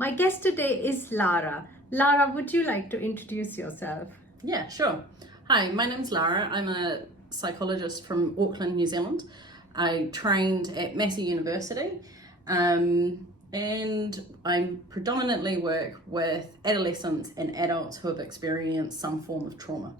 My guest today is Lara. Lara, would you like to introduce yourself? Yeah, sure. Hi, my name's Lara. I'm a psychologist from Auckland, New Zealand. I trained at Massey University and I predominantly work with adolescents and adults who have experienced some form of trauma.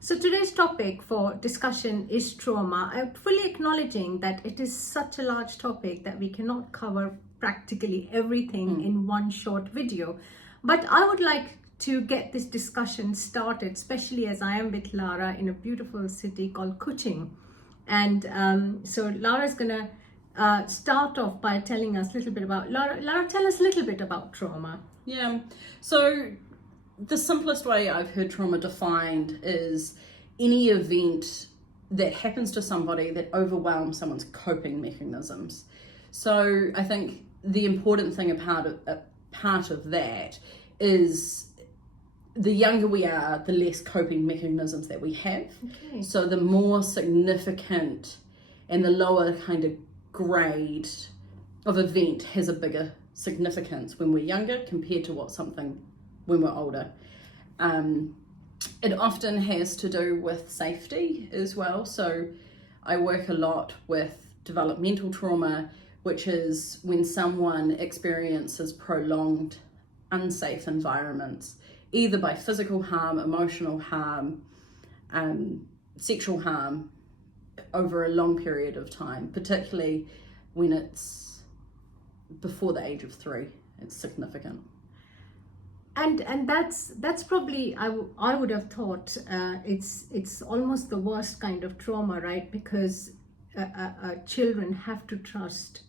So today's topic for discussion is trauma. I'm fully acknowledging that it is such a large topic that we cannot cover practically everything in one short video. But I would like to get this discussion started, especially as I am with Lara in a beautiful city called Kuching. And so Lara's going to start off by telling us a little bit about, Lara, tell us a little bit about trauma. Yeah, so the simplest way I've heard trauma defined is any event that happens to somebody that overwhelms someone's coping mechanisms. So I think the important thing part of that is the younger we are, the less coping mechanisms that we have. Okay. So the more significant and the lower kind of grade of event has a bigger significance when we're younger compared to when we're older. It often has to do with safety as well. So I work a lot with developmental trauma, which is when someone experiences prolonged unsafe environments, either by physical harm, emotional harm, sexual harm over a long period of time, particularly when it's before the age of 3. It's significant. And that's probably I would have thought it's almost the worst kind of trauma, right? Because children have to trust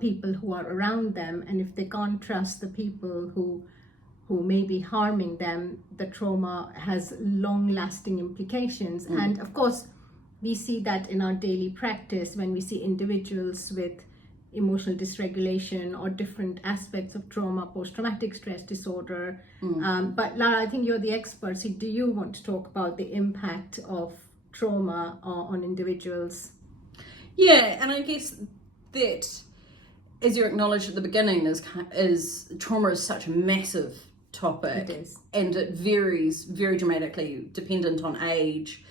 people who are around them, and if they can't trust the people who may be harming them, the trauma has long-lasting implications. And of course, we see that in our daily practice when we see individuals with emotional dysregulation or different aspects of trauma, post-traumatic stress disorder. But Lara, I think you're the expert. So do you want to talk about the impact of trauma on individuals? Yeah, and I guess that, as you acknowledged at the beginning, is trauma is such a massive topic. It is. And it varies very dramatically dependent on age,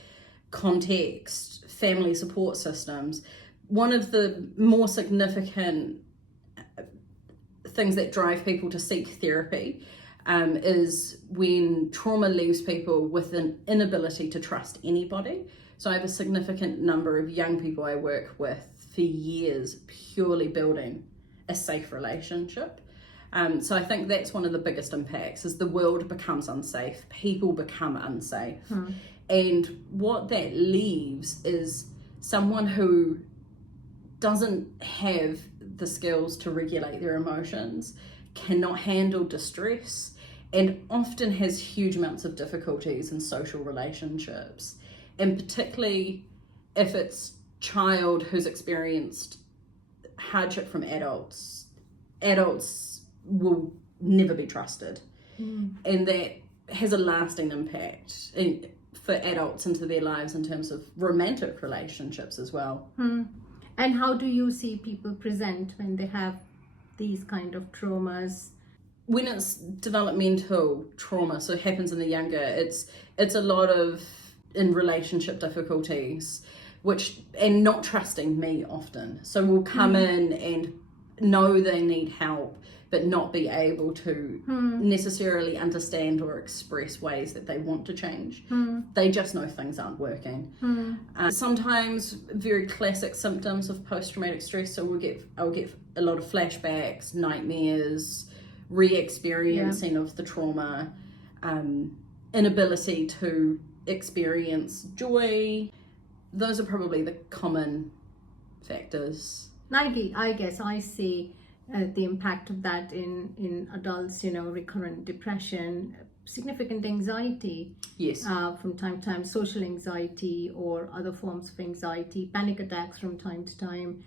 context, family support systems. One of the more significant things that drive people to seek therapy is when trauma leaves people with an inability to trust anybody. So I have a significant number of young people I work with for years purely building a safe relationship. So I think that's one of the biggest impacts is the world becomes unsafe, people become unsafe. And what that leaves is someone who doesn't have the skills to regulate their emotions, cannot handle distress, and often has huge amounts of difficulties in social relationships. And particularly if it's child who's experienced hardship from adults will never be trusted. And that has a lasting impact for adults into their lives in terms of romantic relationships as well. And how do you see people present when they have these kind of traumas? When it's developmental trauma, so it happens in the younger, it's a lot of in relationship difficulties, and not trusting me often. So we'll come in and know they need help, but not be able to necessarily understand or express ways that they want to change. They just know things aren't working. Sometimes very classic symptoms of post-traumatic stress. So I'll get a lot of flashbacks, nightmares, re-experiencing of the trauma, inability to experience joy. Those are probably the common factors. I guess I see the impact of that in adults, recurrent depression, significant anxiety. Yes. From time to time, social anxiety or other forms of anxiety, panic attacks from time to time,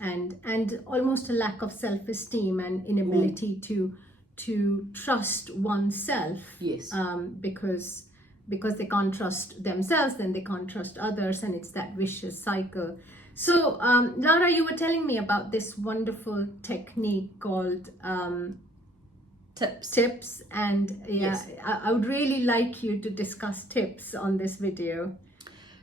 and almost a lack of self-esteem and inability to trust oneself. Yes. Because they can't trust themselves, then they can't trust others, and it's that vicious cycle. So, Lara, you were telling me about this wonderful technique called TIPS, and Yes. I would really like you to discuss TIPS on this video.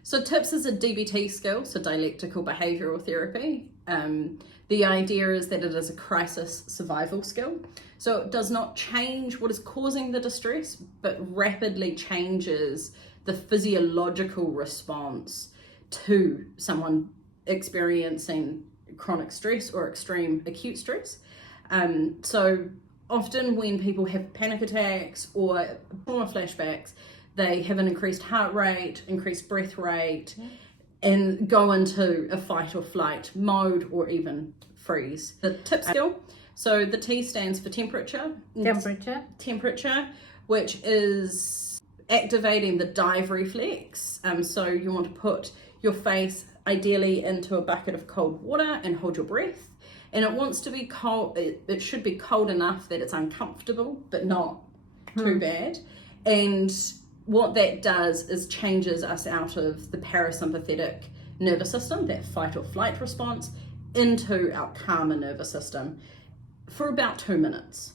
So TIPS is a DBT skill, so Dialectical Behavioral Therapy. The idea is that it is a crisis survival skill. So it does not change what is causing the distress, but rapidly changes the physiological response to someone experiencing chronic stress or extreme acute stress. So often when people have panic attacks or trauma flashbacks, they have an increased heart rate, increased breath rate, and go into a fight or flight mode or even freeze. The TIP skill, so the T stands for temperature, which is activating the dive reflex. So you want to put your face ideally into a bucket of cold water and hold your breath. And it wants to be cold, it should be cold enough that it's uncomfortable, but not too bad. And what that does is changes us out of the parasympathetic nervous system, that fight or flight response, into our calmer nervous system for about 2 minutes.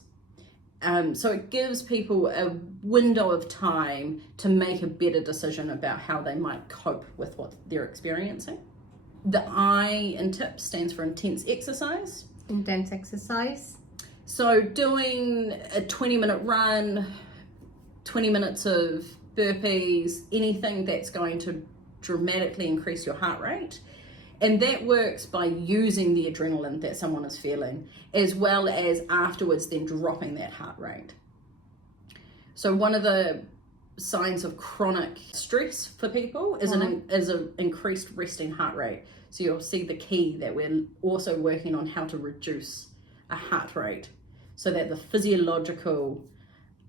So it gives people a window of time to make a better decision about how they might cope with what they're experiencing. The I in TIP stands for intense exercise. Intense exercise. So doing a 20-minute run, 20 minutes of burpees, anything that's going to dramatically increase your heart rate. And that works by using the adrenaline that someone is feeling, as well as afterwards then dropping that heart rate. So one of the signs of chronic stress for people is an increased resting heart rate. So you'll see the key that we're also working on how to reduce a heart rate so that the physiological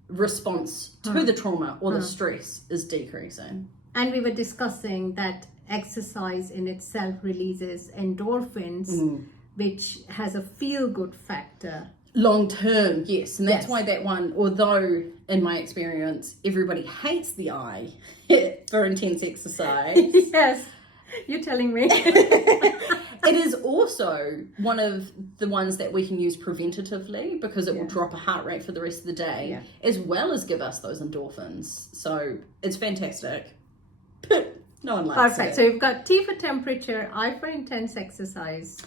response to the trauma or the stress is decreasing. And we were discussing that exercise in itself releases endorphins, which has a feel-good factor. Long term, yes. And that's why that one, although in my experience, everybody hates the I for intense exercise. Yes, you're telling me. It is also one of the ones that we can use preventatively because it will drop a heart rate for the rest of the day, as well as give us those endorphins. So it's fantastic. No one likes Perfect. it. So you've got T for temperature, I for intense exercise.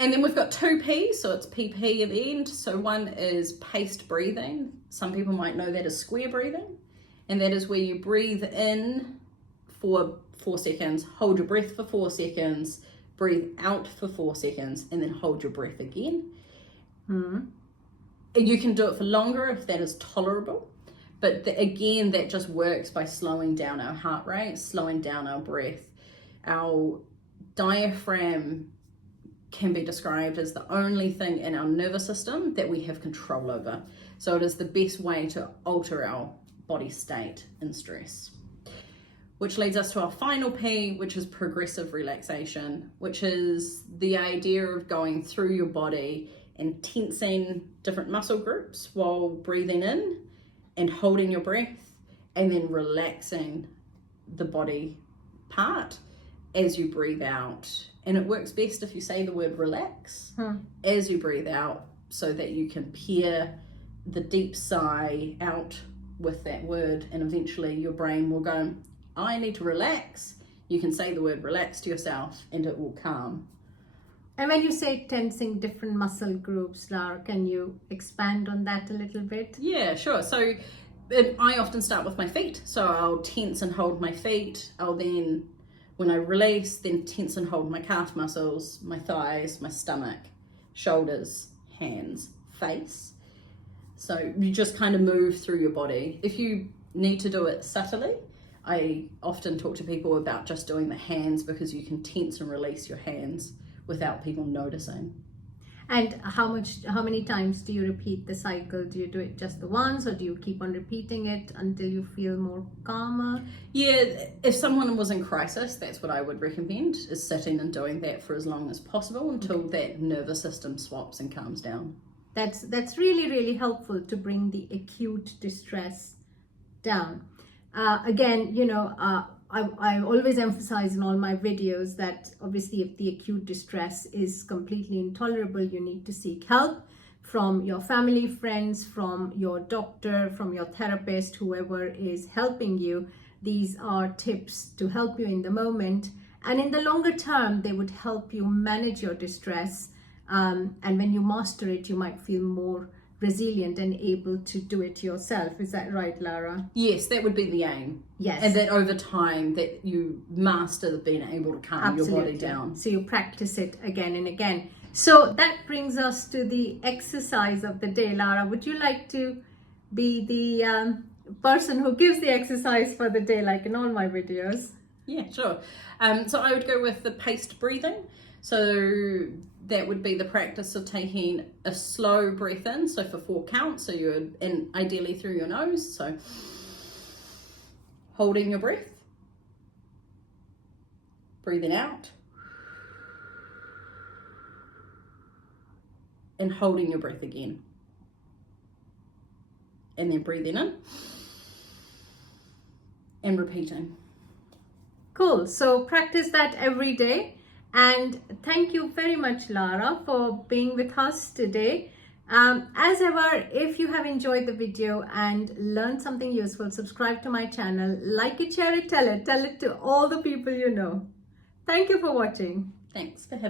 And then we've got 2 P's, so it's PP at the end. So one is paced breathing. Some people might know that as square breathing. And that is where you breathe in for 4 seconds, hold your breath for 4 seconds, breathe out for 4 seconds, and then hold your breath again. You can do it for longer if that is tolerable. But again, that just works by slowing down our heart rate, slowing down our breath. Our diaphragm can be described as the only thing in our nervous system that we have control over. So it is the best way to alter our body state in stress. Which leads us to our final P, which is progressive relaxation, which is the idea of going through your body and tensing different muscle groups while breathing in and holding your breath, and then relaxing the body part as you breathe out. And it works best if you say the word relax as you breathe out, so that you can pair the deep sigh out with that word, and eventually your brain will go, I need to relax. You can say the word relax to yourself and it will calm. And when you say tensing different muscle groups, Lara, can you expand on that a little bit? Yeah, sure. So I often start with my feet. So I'll tense and hold my feet. I'll then, when I release, then tense and hold my calf muscles, my thighs, my stomach, shoulders, hands, face. So you just kind of move through your body. If you need to do it subtly, I often talk to people about just doing the hands, because you can tense and release your hands without people noticing. And how many times do you repeat the cycle? Do you do it just the once, or do you keep on repeating it until you feel more calmer? Yeah, if someone was in crisis, that's what I would recommend, is sitting and doing that for as long as possible until that nervous system swaps and calms down. That's really, really helpful to bring the acute distress down. Again, I always emphasize in all my videos that obviously if the acute distress is completely intolerable, you need to seek help from your family, friends, from your doctor, from your therapist, whoever is helping you. These are tips to help you in the moment. And in the longer term, they would help you manage your distress. And when you master it, you might feel more resilient and able to do it yourself. Is that right, Lara? Yes, that would be the aim. Yes. And that over time that you master being able to calm your body down. So you practice it again and again. So that brings us to the exercise of the day. Lara, would you like to be the person who gives the exercise for the day, like in all my videos? Yeah, sure. So I would go with the paced breathing. So that would be the practice of taking a slow breath in, so for 4 counts, so you're in ideally through your nose, so holding your breath, breathing out, and holding your breath again, and then breathing in and repeating. Cool. So practice that every day. And thank you very much, Lara, for being with us today. As ever, if you have enjoyed the video and learned something useful, subscribe to my channel, like it, share it, tell it to all the people you know. Thank you for watching. Thanks for having me.